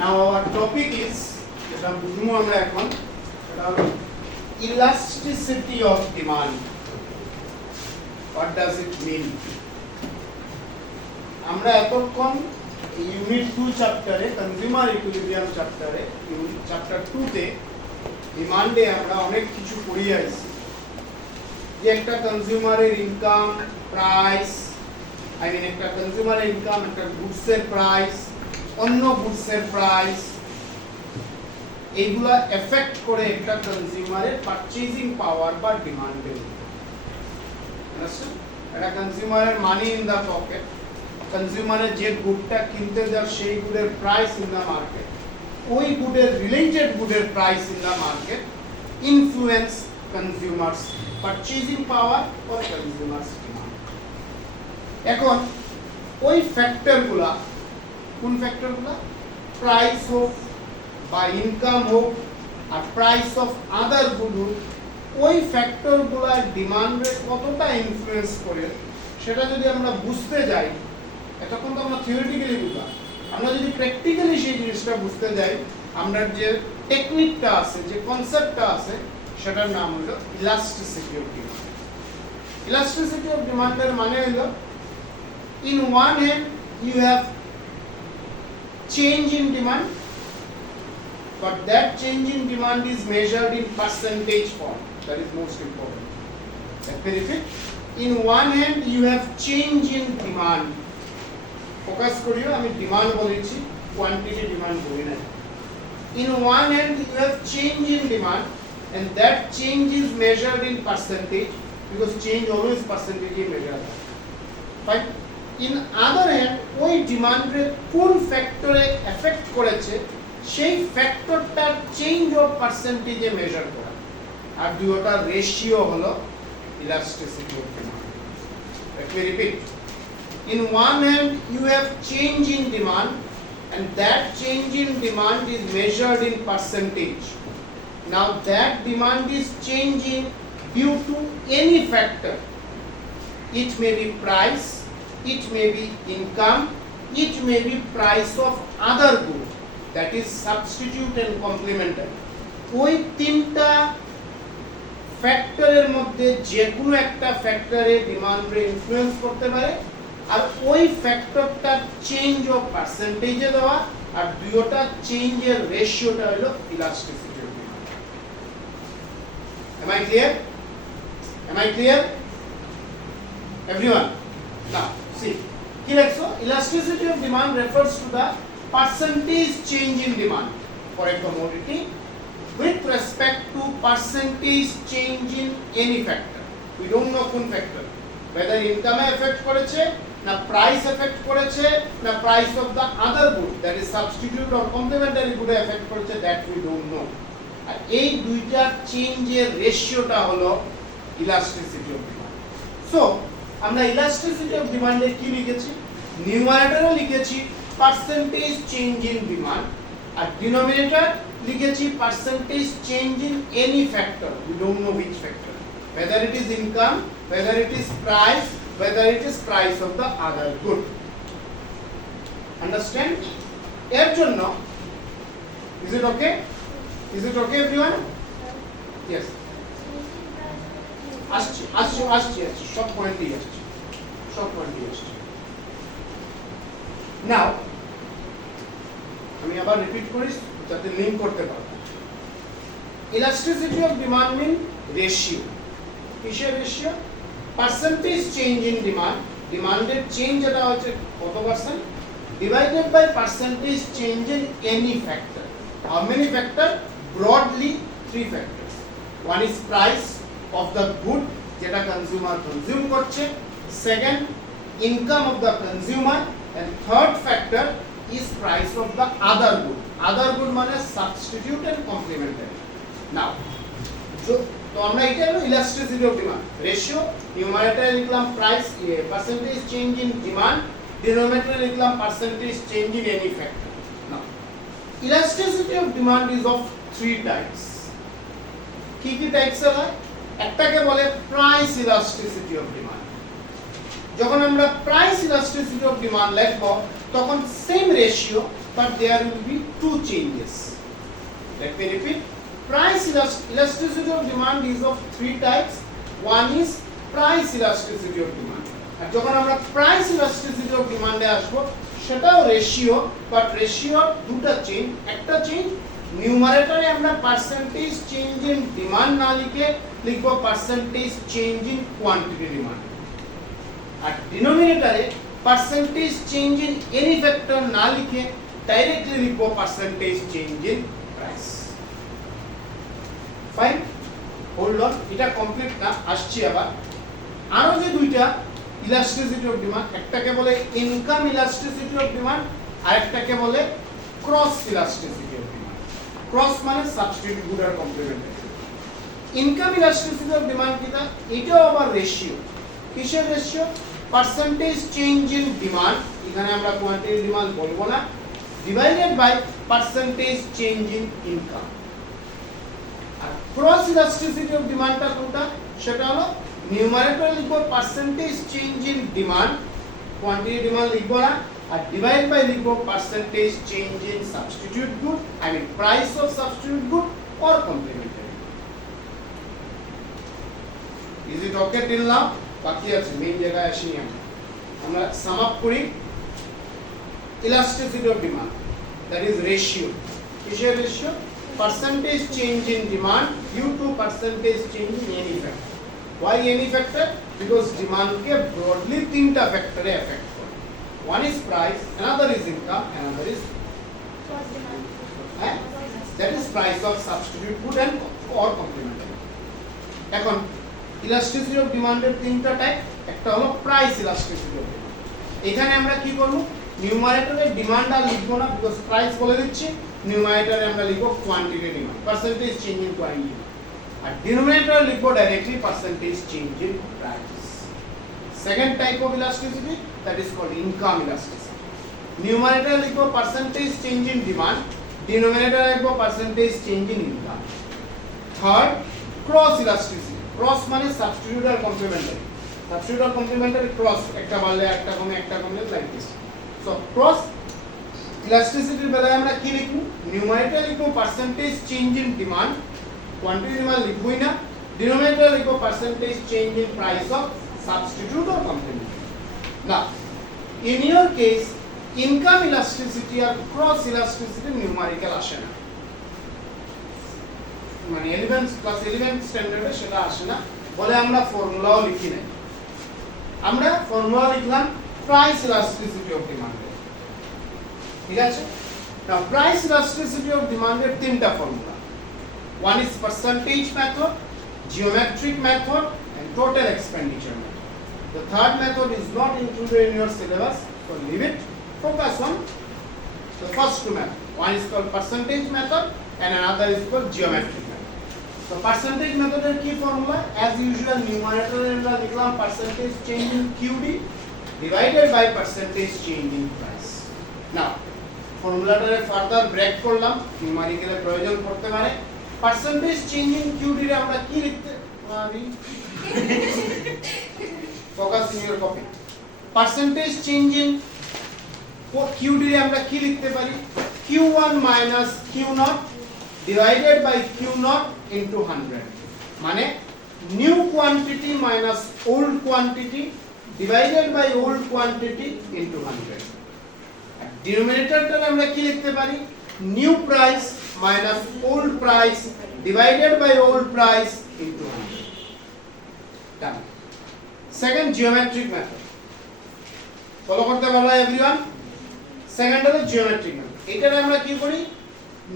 Now our topic is যেটা বুঝবো আমরা এখন সেটা হলো elasticity of demand. What does it mean? আমরা এতক্ষণ ইউনিট 2 চ্যাপ্টারে কনজিউমার ইকুইলিব্রিয়াম চ্যাপ্টারে চ্যাপ্টার 2 তে ডিমান্ডে আমরা অনেক কিছু পড়িয়ে আইছি যে একটা কনজিউমারের ইনকাম প্রাইস একটা কনজিউমারের ইনকাম একটা গুডসের প্রাইস অন্য গুডসের প্রাইস এইগুলা এফেক্ট করে একটা কনজিউমারের পারচেজিং পাওয়ার বা ডিমান্ডের একটা কনজিউমারের মানি ইন দা পকেট কনজিউমারের যে গুডটা কিনতে যার সেই গুডের প্রাইস ইন দা মার্কেট ওই গুডের রিলেটেড গুডের price in the market influence consumers purchasing power or consumers demand. এখন ওই ফ্যাক্টরগুলা কোন ফ্যাক্টরগুলা প্রাইস হোক বা ইনকাম হোক আর প্রাইস অফ আদার গুড হোক ওই ফ্যাক্টরগুলা ডিমান্ডে কতটা ইনফ্লুয়েন্স করে সেটা যদি আমরা বুঝতে যাই এতক্ষণ তো আমরা থিওরিটিক্যালি বুঝলাম আমরা যদি প্র্যাকটিক্যালি সেই জিনিসটা বুঝতে যাই আমরা যে টেকনিকটা আছে যে কনসেপ্টটা আছে সেটার নাম হলো elasticity of demand. Elasticity of ডিমান্ডের মানে হলো in one hand you have change in demand but that change in demand is measured in percentage form, that is most important. Let me repeat, in one hand you have change in demand, focus koriyo ami demand bolechi quantity demand boli na. In one hand you have change in demand and that change is measured in percentage because change always percentage is measured, fine. In other hand ওই ডিমান্ডের কোন ফ্যাক্টরে effect করেছে সেই ফ্যাক্টরটার change of পার্সেন্টেজে measure করা আর দুটোটার ratio হলো elasticity of demand. Let me repeat, in one hand you have change in demand and that change in demand is measured in percentage. Now that demand is changing due to any factor. It may be price, it may be income, it may be price of other good, that is substitute and complementary. ওই তিনটা ফ্যাক্টরের মধ্যে যে কোনো একটা ফ্যাক্টরে ডিমান্ডে influence করতে পারে আর ওই ফ্যাক্টরটা চেঞ্জ অফ পার্সেন্টেজে দেওয়া আর দুটোটা চেঞ্জের রেশিওটা হলো elasticity of demand. Am I clear? Am I clear? Everyone? Now see, কি লেখছো? Elasticity of demand refers to the percentage change in demand for a commodity with respect to percentage change in any factor. We don't know কোন factor, whether income affect করেছে না price affect করেছে না price of the other good, that is substitute or complementary good affect করেছে, that we don't know. আর এই দুইটা চেঞ্জের রেশিওটা হলো elasticity of demand. So আমরা ইলাস্টিসিটি অফ ডিমান্ডে কি লিখেছি? নিউমারেটরে লিখেছি পার্সেন্টেজ চেঞ্জ ইন ডিমান্ড আর ডিনোমিনেটর লিখেছি percentage change in any factor, we don't know which factor, whether it is income, whether it is price, whether it is price of the other good. Understand? এর জন্য is it okay? Is it okay everyone? Yes. আসছি সব পয়েন্টই আসছে নাও আমি আবার repeat করি যাতে link করতে পারো। Elasticity of demand mean ratio. কিসের ratio? Percentage change in demand, ডিমান্ডের চেঞ্জ যেটা হচ্ছে কত percent divided by percentage change in any factor. How many factor? Broadly 3 factors. One is price of the good যেটা consumer consume করছে, second income of the consumer and third factor is price of the other good. Other good মানে substitute and complementary. Now তো আমরা এটা হলো elasticity of demand ratio. নিউমারেটরে লিখলাম price percentage change in demand, ডিনোমিনেটরে লিখলাম percentage change in any factor. Now elasticity of demand is of 3 types. কি টাইপস হয়? একটাকে বলে প্রাইস ইলাস্টিসিটি অফ ডিমান্ড। যখন আমরা প্রাইস ইলাস্টিসিটি অফ ডিমান্ড লিখব তখন same ratio but there will be two changes. Let me repeat. Price elasticity of demand is of three types. One is price elasticity of demand. আর যখন আমরা price elasticity of demand এ আসবো সেটাও ratio, but ratio দুটো change. একটা change নিউমারেটরে আমরা পার্সেন্টেজ চেঞ্জ ইন ডিমান্ড না লিখে লিখব percentage change in quantity demand, আর ডিনোমিনেটরে percentage change in any factor না লিখে ডাইরেক্টলি লিখব percentage change in price. Fine, hold on, এটা কমপ্লিট না, আসছি আবার। আরো যে দুইটা ইলাস্টিসিটি অফ ডিমান্ড, একটাকে বলে ইনকাম ইলাস্টিসিটি অফ ডিমান্ড, আর একটাকে বলে cross elasticity of demand. Cross মানে সাবস্টিটিউট গুড আর complementary. Income elasticity of demand কিটা, এটাও আবার রেশিও। কিসের ratio? Percentage change in demand, এখানে আমরা কোয়ান্টিটি ডিমান্ড বলবো না, divided by percentage change in income. আর ক্রস ইলাস্টিসিটি অফ ডিমান্ডটা কোনটা? সেটা হলো নিউমারেটর লিখবো percentage change in demand, quantity demand লিখবো না, আর ডিভাইড বাই লিখবো percentage change in substitute good, I mean price of substitute good or complementary. Is it okay till now? বাকি আছে, মেইন জায়গায় আসিনি আমরা সাম আপ করি। Elasticity of demand, that is ratio. কিসের রেশিও? percentage change in demand due to percentage change in any factor. Why any factor? Because demand ke broadly tinta factor e affect kore. One is price, another is income, another is that is price of substitute good and or complementary. এখন elasticity of demand এর তিনটা type, একটা হলো price elasticity of demand। এখানে আমরা কি করব? নিউমারেটরে demand আর লিখব না, বিকজ প্রাইস বলে দিচ্ছি। নিউমারেটরে আমরা লিখব quantity demand, percentage change in quantity, আর ডিনোমিনেটরে লিখব directly percentage change in price. Second type of elasticity, that is called income elasticity. নিউমারেটরে লিখব পার্সেন্টেজ চেঞ্জ ইন ডিমান্ড, ডিনোমিনেটরে লিখব percentage change in income. Third, cross elasticity. Cross মানে substitute আর complementary. Substitute আর কমপ্লিমেন্টারি ক্রস, একটা বাড়লে একটা কমে, একটা কমলে, লাইক দিস। সো ক্রস ইলাস্টিসিটির বেলায় আমরা কি লিখব? নিউমারেটর লিখব percentage change in demand, quantity demand লিখবই না। ডিনোমিনেটর লিখব percentage change in price of substitute or complementary. Now in your case income elasticity আর ক্রস ইলাস্টিসিটি নিউমারিক্যাল আসে না, মানে 11 ক্লাস 11 স্ট্যান্ডার্ডে সেটা আসে না বলে আমরা ফর্মুলাও লিখি নাই। আমরা ফর্মুলা লিখলাম প্রাইস ইলাস্টিসিটি অফ ডিমান্ড। ঠিক আছে? নাও প্রাইস ইলাস্টিসিটি অফ ডিমান্ডের তিনটা formula. One is percentage method, geometric method and total expenditure method. The third method is not included in your syllabus, so leave it. Focus on the first two methods. One is called percentage method and another is called geometric method. So percentage method এর কি formula? As usual numerator আমরা লিখলাম percentage change in QD divided by percentage change in price. Now ফর্মুলাটারে further break করলাম, নিউমারিক্যালে প্রয়োজন পড়তে পারে। পার্সেন্টেজ চেঞ্জ ইন কিউডি রে আমরা কি লিখতে পারি? Focus in your copy. Percentage change in QD রে আমরা কি লিখতে পারি? Q1 minus Q0 divided by Q0 into 100, মানে new quantity minus old quantity divided by old quantity into 100. ডিনোমিনেটরটা আমরা কি লিখতে পারি? New price minus old price divided by old price into 100। Done. Second geometric method follow করতে পারলো everyone. Second হলো geometric method. এটারে আমরা কি করি?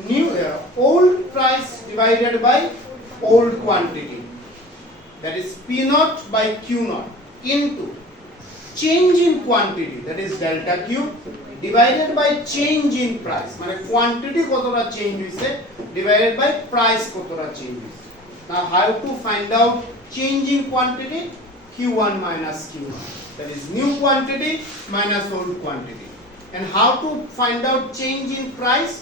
New old price divided by old quantity, that is P0 by Q0 into change in quantity, that is delta Q divided by change in price, মানে quantity কতটা change হইছে divided by price কতটা change হইছে। Now how to find out change in quantity? Q1 minus Q1, that is new quantity minus old quantity. And how to find out change in price?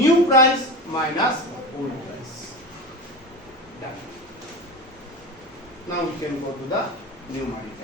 New price minus old price. Done. Now we can go to the numerical.